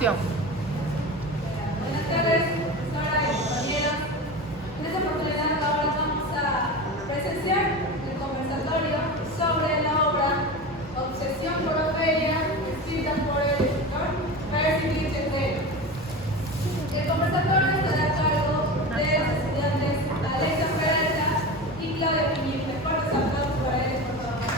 Acción. Buenas tardes, profesora y compañeros. En esta oportunidad ahora vamos a presenciar el conversatorio sobre la obra Obsesión por Ofelia, escrita por el escritor Percy Bysshe Shelley. El conversatorio estará a cargo de los estudiantes Alexa Peralta y Claudia Piñita. Fuertes aplausos para ellos, por favor.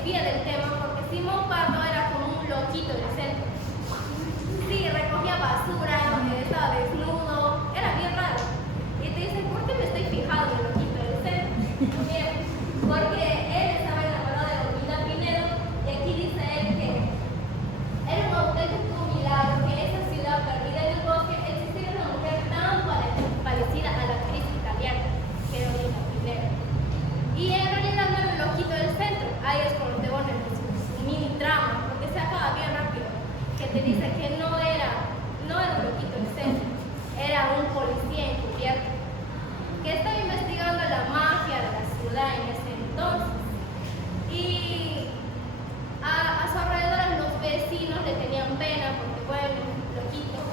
desvía del tema porque Simón Pardo era como un loquito del centro. Sí, recogía basura, estaba desnudo, era bien raro. Y te dicen, ¿por qué me estoy fijando en el loquito del centro? Bien, porque él estaba enamorado de Olina Pinedo y aquí dice él que era un auténtico milagro que en esa ciudad perdida en el bosque existiera una mujer tan parecida a la actriz italiana que era Olina Pinedo. Y en realidad no era el loquito del centro, ahí es cuando te ponen su mini trama, porque se acaba bien rápido, que te dice que no era un loquito del centro, era un policía encubierto, que estaba investigando la mafia de la ciudad en ese entonces. Y a su alrededor los vecinos le tenían pena porque, bueno, loquito,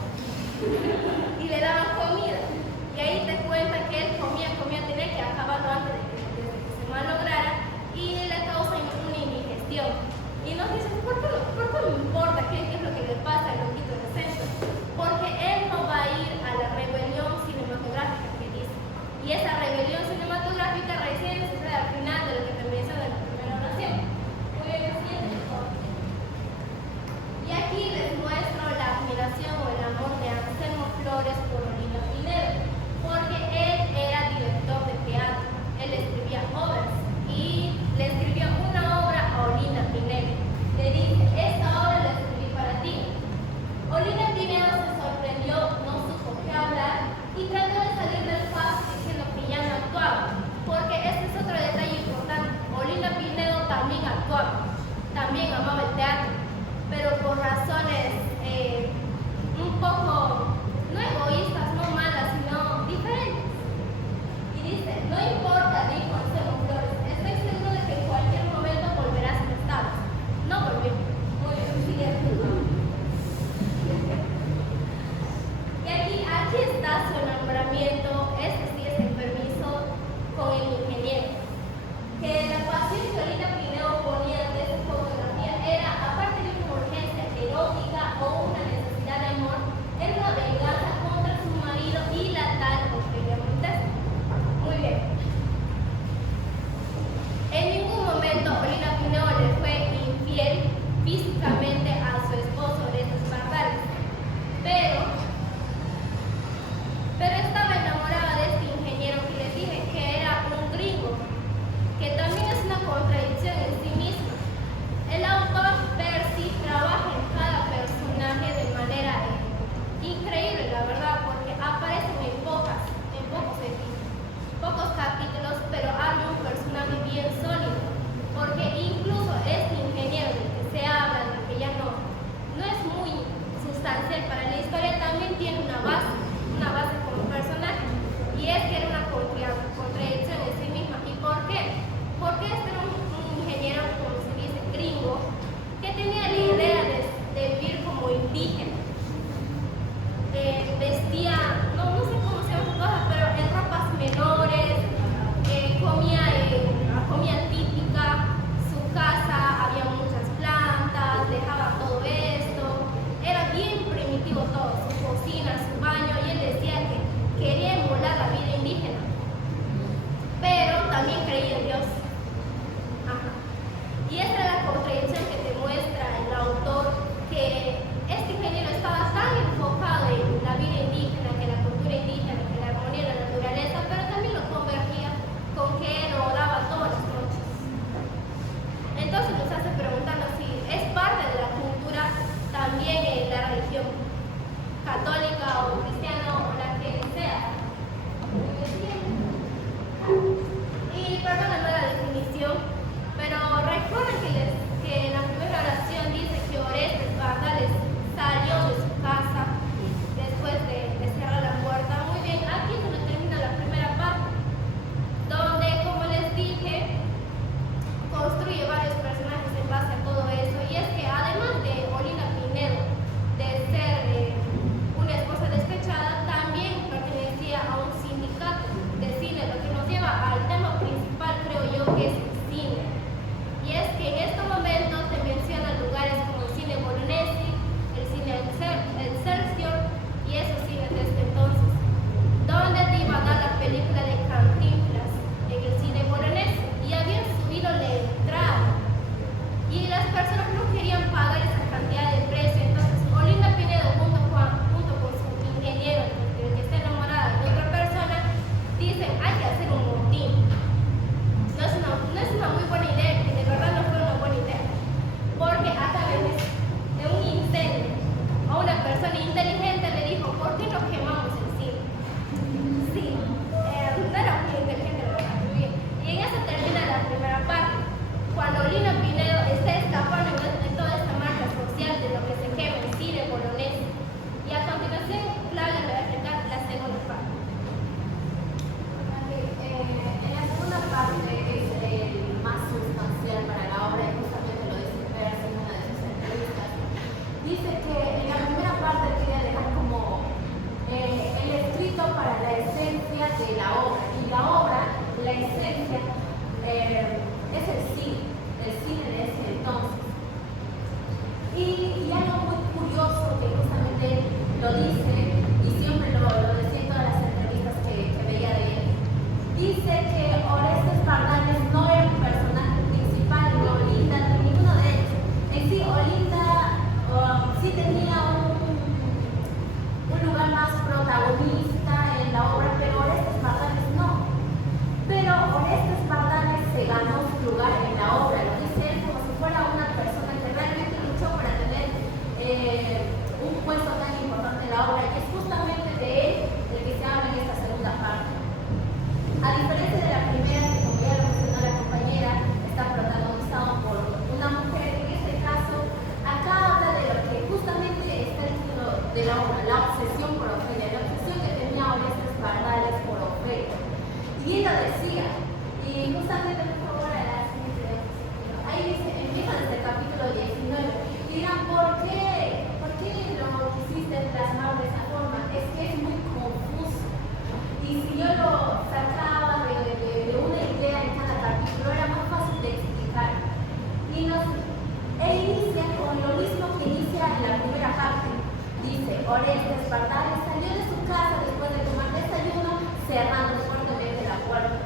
y le daban comida. Y ahí te cuenta que él comía, tenía que acabarlo antes de que se malograra y le causa una indigestión. Y nos dicen, ¿por qué me importa qué es lo que le pasa al loquito del centro? Porque él no va a ir a la rebelión cinematográfica que dice. Y esa rebelión cinematográfica recién se da al final de lo que te mencioné en la primera oración. Muy bien, siguiente, por favor. Y aquí les muestro la admiración o el amor de Anselmo Flores por Olina Pinedo, porque él era director de teatro, él escribía obras y le escribió una obra a Olina Pinedo. Le dice, esta obra la escribí para ti. Olina Pinedo se sorprendió, no supo qué hablar y trató de salir del paso diciendo que ya no actuaba, porque este es otro detalle importante. Olina Pinedo también actuaba, también amaba el teatro, pero por razones un poco, no egoístas, no malas, sino diferentes. Y dice, no importa, dijo Anselmo Flores, estoy seguro de que en cualquier momento volverás a las tablas. No volvió. Muy bien, siguiente. Y aquí está su enamoramiento, este sí es el permiso, con el ingeniero. Que la pasión que Olina Pinedo ponía ante esa fotografía era, aparte de una urgencia erótica o una necesidad de amor, era una venganza contra su marido y la tal Ofelia Montes. Muy bien. En ningún momento Olina Pinedo le fue infiel físicamente a su esposo Lorenzo Pardales, pero estaba enamorada de este ingeniero que les dije que era un gringo, que también es una contradicción en sí mismo. El autor Percy trabaja en cada personaje de manera increíble, la verdad, porque aparecen en pocos capítulos, pero arma un personaje bien sólido, porque incluso este ingeniero del que se habla, del que ya no es muy sustancial para la historia, también tiene una base como personaje, y es que era una contradicción en sí misma. ¿Y por qué? Porque este era un ingeniero, como se dice, gringo, que tenía la idea de vivir como indígena. Vestía, no sé cómo se llama cosas, pero en ropas menores, comía típica, su casa había muchas plantas, dejaba todo esto, era bien primitivo todo, su cocina, su baño, y él decía que quería emular la vida indígena, pero también creía en Dios. Ajá. Y esta es la contradicción que te muestra el autor, que este ingeniero estaba tan enfocado en la vida indígena, que la cultura indígena, que la armonía de la naturaleza, pero también lo convertía con que él oraba todas las noches. Entonces nos hace preguntarnos si es parte de la cultura también en la religión católica o cristiana o la que sea. Y perdónenme la definición, pero recuerden que en la primera oración dice que Orestes Pardales salió de su casa después de cerrar la puerta. Muy bien, aquí es donde termina la primera parte, donde, como les dije, construye varios personajes en base a todo eso. Y es que además de Olina Pinedo, de ser una esposa despechada, la obsesión por Ofelia, la obsesión que tenía Orestes Bardales por Ofelia. Y ella decía, y justamente por favor a la siguiente diapositiva, ahí dice, empieza desde el capítulo 19, y dirán, ¿por qué lo quisiste plasmar de esa forma? Es que es muy confuso. Y si yo lo sacaba de una idea en cada capítulo, era más fácil de explicar. Él inicia con lo mismo que inicia en la primera parte. Dice, Orestes Bardales salió de su casa después de tomar desayuno, cerrando fuertemente la puerta.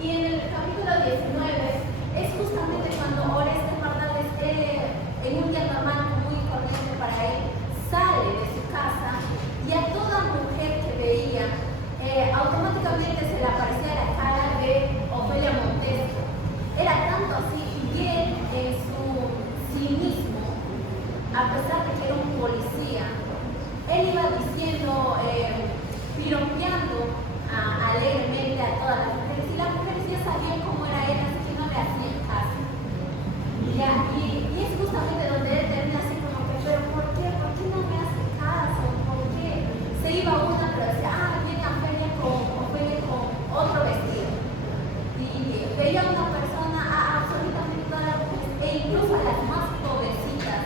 Y en el capítulo 19 es justamente cuando Orestes Bardales, en un día normal muy corriente para él, sale de su casa y a toda mujer que veía, automáticamente se le aparecía la cara de Ofelia Montesco. Era tanto así, y él en su cinismo, a pesar de que era un policía, él iba diciendo, piropeando alegremente a todas las mujeres, y las mujeres ya sabían cómo era él, así que no le hacían caso. Y es justamente donde él termina así como que, pero ¿por qué? ¿Por qué no me hace caso? ¿Por qué? Se iba una, pero decía, viene Ofelia con otro vestido. Y veía a una persona, absolutamente todas las mujeres, e incluso a las más pobrecitas,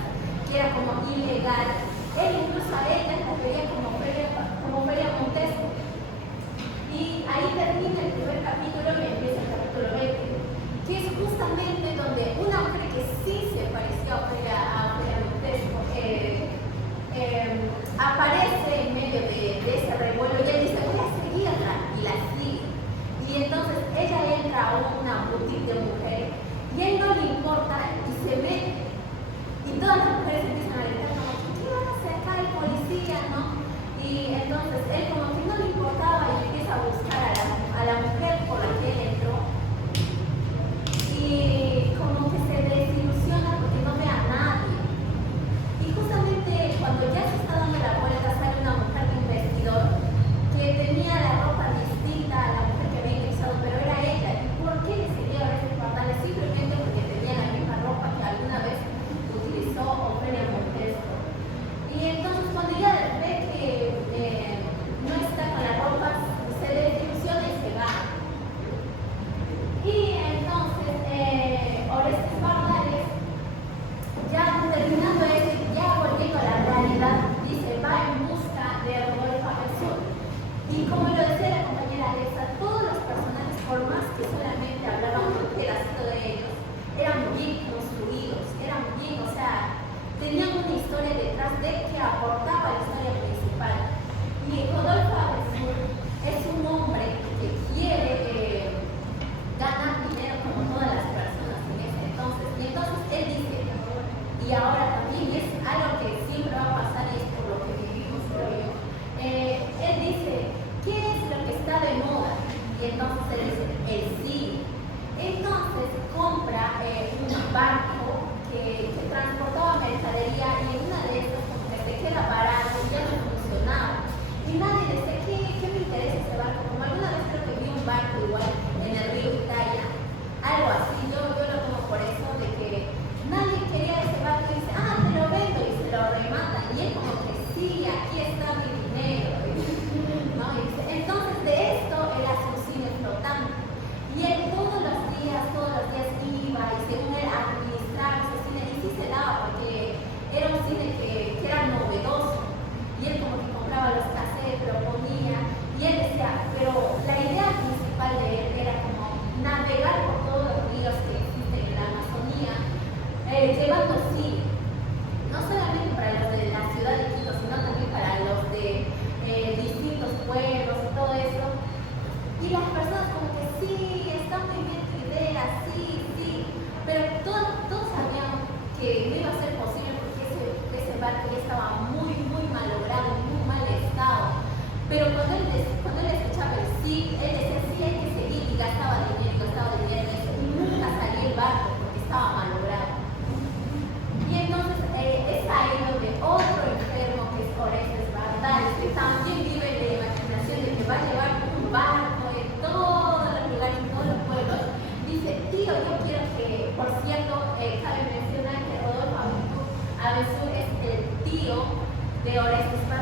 que era como ilegal, él incluso a ellas las veía como Ofelia Montesco. Y ahí termina el primer capítulo y empieza el capítulo 20, que es justamente donde una mujer que sí se parecía a Ofelia Montesco aparece en medio de ese revuelo y él dice, voy a seguirla, y la sigue. Y entonces ella entra a una boutique de mujeres y a él no le importa y se mete. Y todas las mujeres empiezan a gritar como, ¿qué van a hacer acá el policía, no? Y entonces él como que no le importaba y empieza a buscar a la mujer por la que él entró. Y como que se desilusiona porque no ve a nadie. Y justamente cuando ya se está dando la vuelta sale una mujer de un vestidor que tenía la ropa distinta a la mujer que había ingresado, pero era ella. ¿Y por qué le seguía a veces pantalones? Simplemente porque tenía la misma ropa que alguna vez utilizó Ofelia Montesco. Y entonces cuando ella ve que no está con la ropa, se desilusiona y se va. Y entonces Orestes Bardales, ya terminando ya volviendo a la realidad, dice, va en busca de Rodolfo Abelson. Y como lo decía la compañera Alexa, todos los personajes, por más que solamente hablaban un pedacito de ellos, eran bien construidos, o sea, tenían una historia detrás de que aportaba a la historia principal. Y Rodolfo Abelson es un hombre que quiere ganar dinero como todas las personas en ese entonces. Y entonces él dice, y ahora también, y es algo que siempre va a pasar y es por lo que vivimos, creo yo, él dice, ¿qué es lo que está de moda? Y entonces él dice, el cine. Entonces compra un barco que transportaba mercadería y en una de esas como que se queda parado y ya no funcionaba. Y nadie dice, ¿qué me interesa este barco? Como alguna vez creo que vi un barco igual en el río Italia, algo así, yo lo tomo por eso, de que nadie quería ese barco y dice, te lo vendo, y se lo rematan, y es como que sí, aquí está mi dinero, ¿no? Y dice, entonces de esto él hace un cine flotante, y él todos los días iba, y según él administraba ese cine, y sí se daba, porque era un cine que era novedoso, y él como que compraba los cassettes, lo ponía, y él decía, pero la idea principal de él era como navegar por todos los ríos que existen en la Amazonía, llevando sí, no solamente para los de la ciudad de Quito, sino también para los de distintos pueblos y todo eso. Y las personas como que sí, está muy bien tu idea, sí, pero todos sabían que no iba a ser posible porque ese barco ya estaba muy malogrado, en muy mal estado. Pero cuando él escuchaba el sí, él decía sí, hay que seguir, y gastaba dinero, y nunca salía el barco porque estaba malogrado. Y entonces es ahí donde otro enfermo que es Orestes Bardales, que también vive en la imaginación de que va a llevar un barco en todos los lugares, en todos los pueblos, dice, tío, yo quiero que, por cierto, cabe mencionar que Rodolfo Abelson es el tío de Orestes Bardales.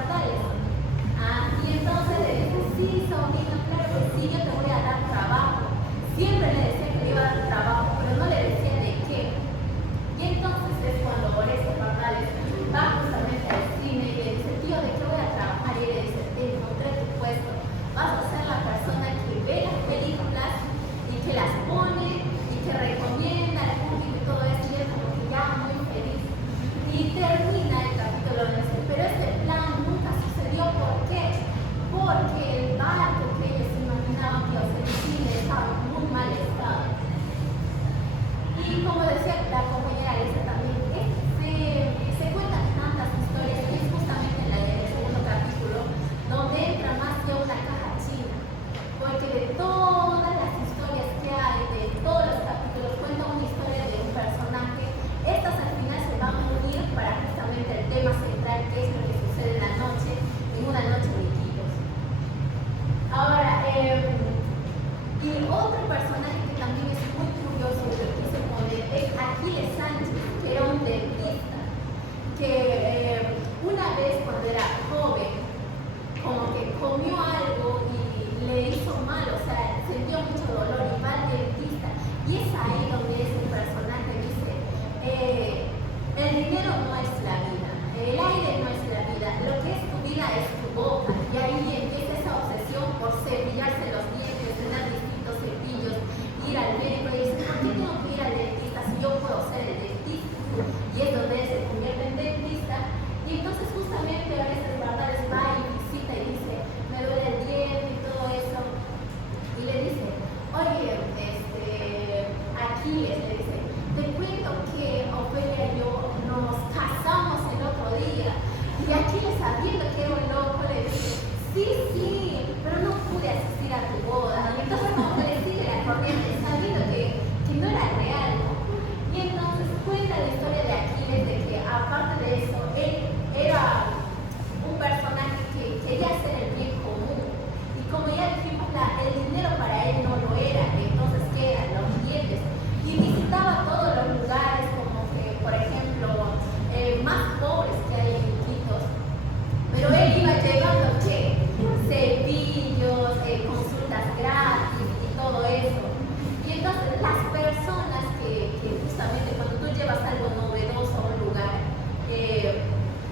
la compañera Alicia también, se cuentan tantas historias, y es justamente en el segundo capítulo donde entra más que una caja china, porque de todas las historias que hay, de todos los capítulos, cuenta una historia de un personaje. Estas al final se van a unir para justamente el tema central, que es lo que sucede en una noche de Iquitos. Ahora, y otro personaje que también es muy curioso, que quise poner, es Aquiles Sánchez, que era un dentista, que una vez cuando era joven, como que comió algo y le hizo mal, o sea, sintió mucho dolor y va al dentista. Y es ahí donde ese personaje dice, el dinero no es la vida, el aire no es la vida, lo que es tu vida es tu boca. Y ahí empieza esa obsesión por cepillarse los dientes, tener distintos cepillos, ir al médico y dice, ¿por qué tengo que ir al dentista si yo puedo ser el dentista? Y es donde él se convierte en dentista. Y entonces justamente a veces Bardares va y visita y dice, me duele el diente y todo eso. Y le dice, oye, Aquiles, le dice, te cuento que Ofelia y yo nos casamos el otro día. Y Aquiles, sabiendo que era un loco, le dice, sí, pero no pude asistir a tu boda. Y entonces como que le sigue la corriente, sabiendo que no era real, ¿no? Y entonces cuenta la historia de Aquiles, de que aparte de eso, él era un personaje que quería hacer el bien común. Y como ya dijimos, el dinero para él no lo era, entonces ¿qué eran? Los dientes. Y visitaba todos los lugares, como que, por ejemplo, más pobres que hay en Iquitos. Pero él iba llevando, ¿qué? Cepillos, consultas gratis y todo eso. Y entonces las personas que justamente cuando tú llevas algo novedoso a un lugar,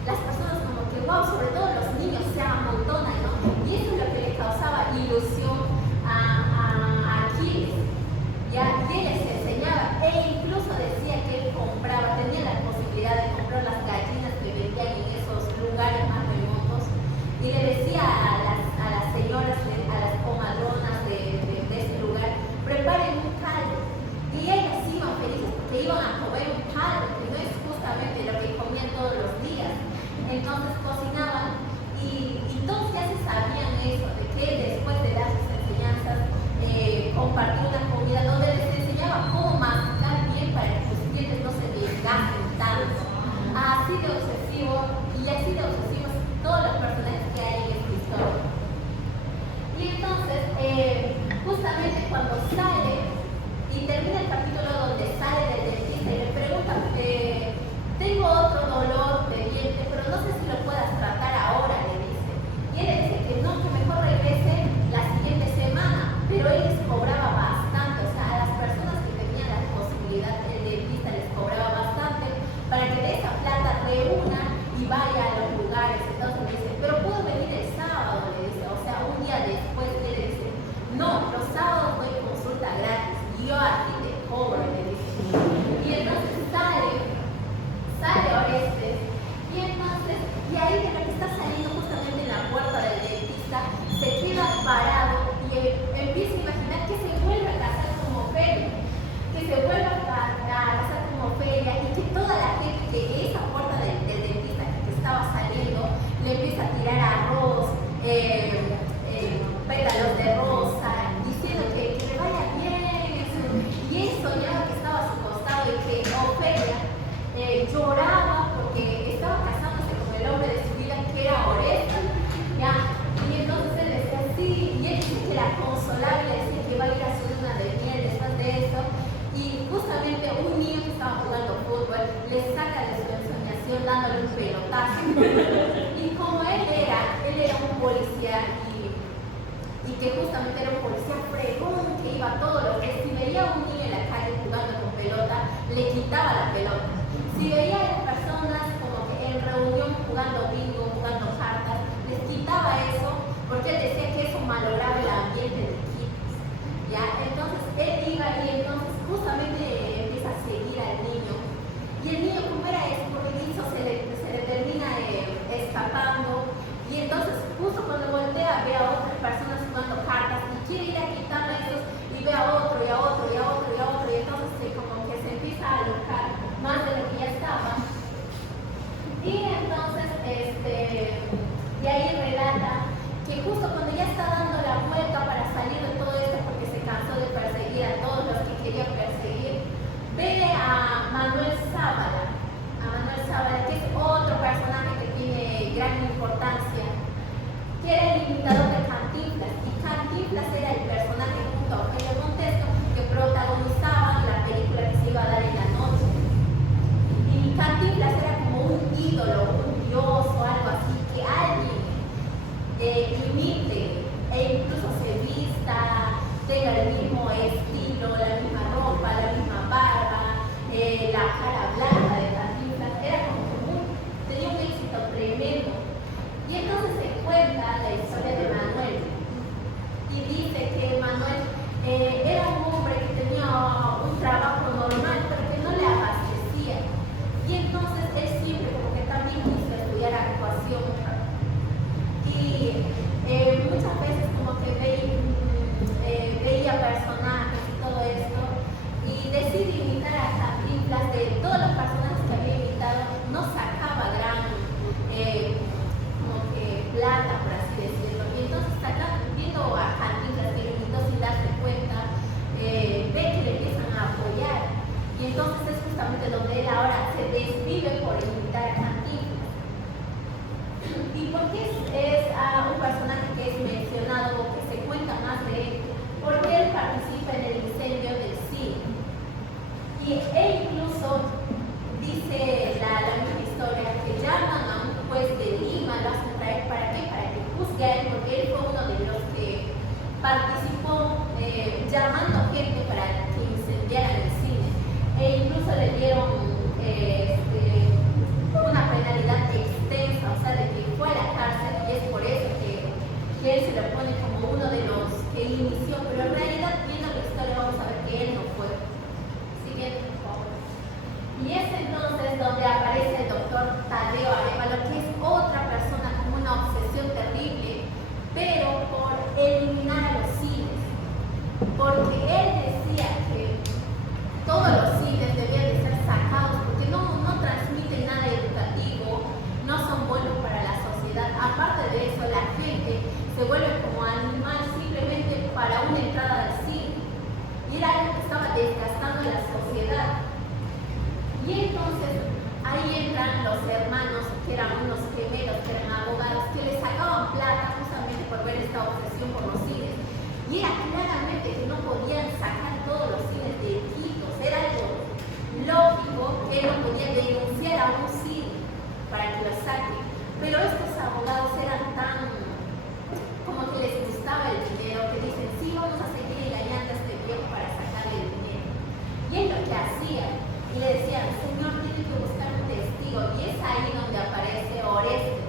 las personas como que, wow, sobre todo los niños se amontonan, ¿no? Y eso es lo que le causaba ilusión a Aquiles. ¿Ya? Y él les enseñaba, e incluso decía que él compraba, tenía la posibilidad de comprar las gallinas que vendían en esos lugares más remotos, y le decía a las señoras, a las comadronas de ese lugar, preparen un caldo. Y ellas iban felices porque iban a comer un caldo, que no es justamente lo que comían todos los días. Entonces cocinaban y todos ya se sabían eso, de que después de dar sus enseñanzas, compartió una comida donde les enseñaba cómo masticar bien para que sus dientes no se desgasten tanto. Así de obsesivo, y así de obsesivos todos los personajes que hay en esta historia. Y entonces, justamente cuando sale, y termina el capítulo donde sale del dentista y le pregunta, tengo otro dolor de diente, pero no sé si lo puedas tratar ahora, le dice. Y él le dice que no, que mejor regrese la siguiente semana, pero él les cobraba bastante, o sea, a las personas que tenían la posibilidad, el dentista les cobraba bastante para que de esa plata reúna y vaya a los lugares. Entonces le dice, pero puedo venir el sábado, le dice, o sea, un día después. Él le dice, no, los sábados doy consulta gratis y yo a ti te cobro, le dice. Y entonces sale Orestes, y entonces, y ahí de lo que está saliendo justamente en la puerta del dentista, se queda parado y empieza a imaginar que se vuelve a casar como Ofelia, que se vuelve a casar como Ofelia, y que toda la gente que esa puerta del dentista que estaba saliendo le empieza a tirar arroz, pétalos de rosa, diciendo que le vaya bien, y él soñaba que estaba a su costado y que Ofelia lloraba porque estaba casándose con el hombre de su vida, que era Orestes, ¿ya? Y entonces él decía sí, y él dice que la consolaba y le decía que iba a ir a su luna de miel después de esto, y justamente un niño que estaba jugando fútbol le saca de su ensoñación dándole un pelotazo. Y como él era un policía y que justamente era un policía fregón que iba a todo lo que, si veía a un niño en la calle jugando con pelota, le quitaba la pelota. Si veía a las personas como que en reunión jugando bingo, jugando cartas, les quitaba eso porque él decía que eso malograba el ambiente de Iquitos, ¿ya? Entonces él iba y entonces justamente empieza a seguir al niño. Y el niño, como era eso, porque se le termina escapando. Y entonces justo cuando voltea ve a otras personas jugando cartas y quiere ir a quitarle esos, y ve a otro y a otro y a otro y a otro, y entonces como que se empieza a alocar. ahí relata que justo cuando ya está dando la vuelta para salir de todo esto porque se cansó de perseguir a todos los que quería perseguir, ve a Manuel Sábala, que es otro personaje que tiene gran importancia, que era el imitador de Cantinflas, y Cantinflas era el personaje junto a Eugenio Montesco que protagonizaban la película que se iba a dar en la noche. Y Cantinflas era como un ídolo, un dios o algo así, que alguien imite e incluso se vista, tenga el mismo estilo, la misma ropa, la misma barba, la cara blanca de Cantinflas, era como tenía un éxito tremendo. Y entonces se cuenta la historia de Manuel y dice que Manuel era un hombre que tenía un trabajo normal pero que no le abastecía, y entonces él siempre como que también quiso estudiar actuación, y muchas veces como que veía personajes y todo esto y decide imitar a Cantinflas. De todos los personajes que había imitado no sacaba gran como que plata, por así decirlo, y entonces viendo a Cantinflas que lo imitó sin darse cuenta, ve que le empiezan a apoyar, y entonces es justamente donde él ahora se desvive por imitar a Cantinflas. ¿Y por qué es un personaje que es mencionado o que se cuenta más de él? Porque él participa en el incendio del cine. Y él incluso dice la misma historia, que llaman a un juez de Lima, lo hacen traer ¿para qué? Para que juzgue a él, porque él fue uno de los que participó llamando gente para que incendiaran el cine. E incluso le dieron una penalidad extensa, o sea, de que fue a la cárcel, y es por eso que él se lo pone como uno de los que inició, pero en realidad viendo la historia vamos a ver que él no fue. Siguiente, por favor. Y es entonces donde aparece el doctor Tadeo Arévalo, que es otra persona con una obsesión terrible, pero por eliminar a los cines, porque él decía que todos los cines debían de ser sacados porque no transmiten nada educativo, no son buenos para la sociedad. Aparte de eso, la gente se vuelve como animal simplemente para una entrada al cine, y era algo que estaba desgastando la sociedad. Y entonces ahí entran los hermanos, que eran unos gemelos, que eran abogados, que les sacaban plata justamente por ver esta obsesión por los cines, y era claramente que no podían sacar todos los cines de Iquitos. Era algo lógico que no podían denunciar a un cine para que lo saquen, pero estos abogados eran tan como que les gustaba el dinero, que dicen, sí, vamos a seguir engañando a este viejo para sacarle el dinero. Y es lo que hacían, y le decían, señor, tiene que buscar un testigo, y es ahí donde aparece Oreste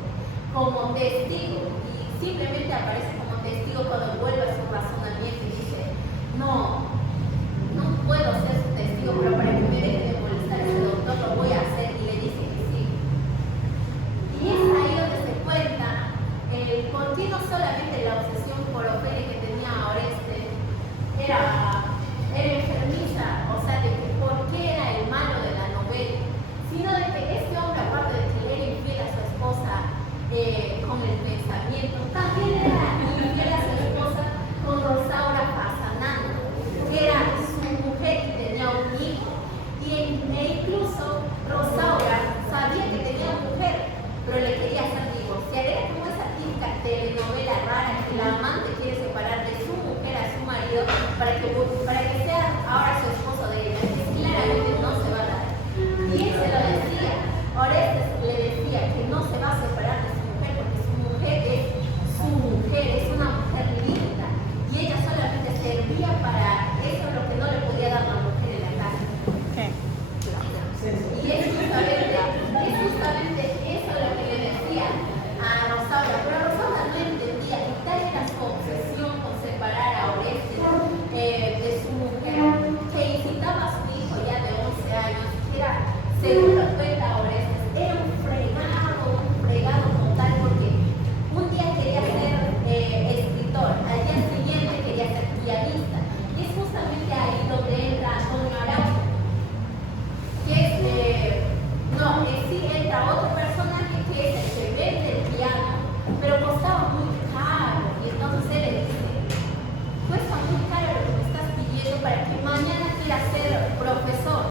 como testigo, y simplemente aparece como testigo cuando vuelve a su razonamiento y dice, no puedo ser su testigo, pero para que me deje de molestar a ese doctor lo voy a hacer, y le dice que sí. Y es ahí donde se cuenta por qué no solamente la obsesión por Ofelia que tenía Oreste era enfermiza, o sea, de que por qué era el malo de la novela, sino de que este hombre, aparte de que era infiel a su esposa con el pensamiento, también era infiel a su esposa con Rosaura Pasanano, que era su mujer y tenía un hijo, e incluso Rosaura